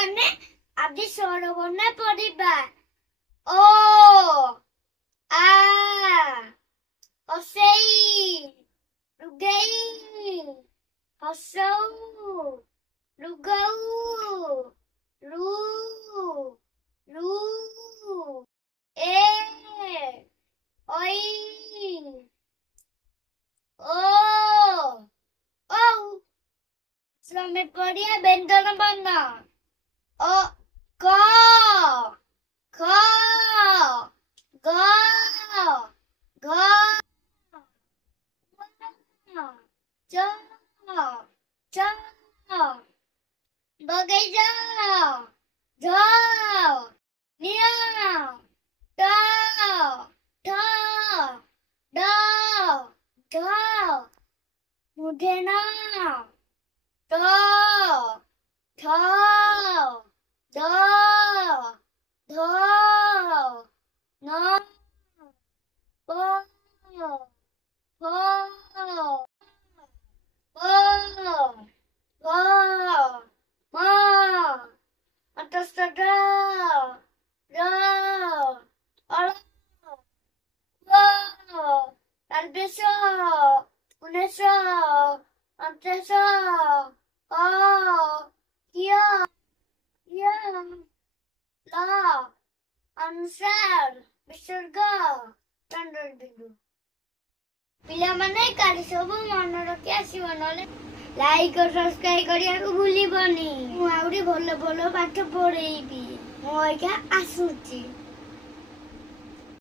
ମାନେ ଆଜି ସ୍ୱର ବର୍ଣ୍ଣ ପଢିବା। ଓ ଆ ହସେଇ ଲୁଗେଇ ହସଉ ଲୁଗଉ ରୁ ରୁ ଏ ঐ ও ঔ। ଆମେ ପଢିବା ବ୍ୟଞ୍ଜନ ବର୍ଣ୍ଣ। ଅ କ ଖ ଗ ଘ ଚ ଚ ବଗେଇଚ ଝ ନିଅ ଟ ଠ ଡ ଢ ମୁଢେନ ଟ ଠ ଦ ଧ ନ ପ ଫ ପ ଫ ମ ଅନ୍ତସ୍ଥ ଢ ର ଅଳ ତାଲବେଶ ଉନେଶ ଅଣଚାଶ କିୟ ଲ ଅନୁସାର ବିସର୍ଗ ଦଣ୍ଡ ବିନ୍ଦୁ। ପିଲାମାନେ କାଲି ସବୁ ମନେ ରଖି ଆସିବ, ନହେଲେ ଲାଇକ୍ ଓ ସବସ୍କ୍ରାଇବ୍ କରିବାକୁ ଭୁଲିବନି। ମୁଁ ଆହୁରି ଭଲ ଭଲ ପାଠ ପଢେଇବି। ମୁଁ ଆଜ୍ଞା ଆସୁଛି।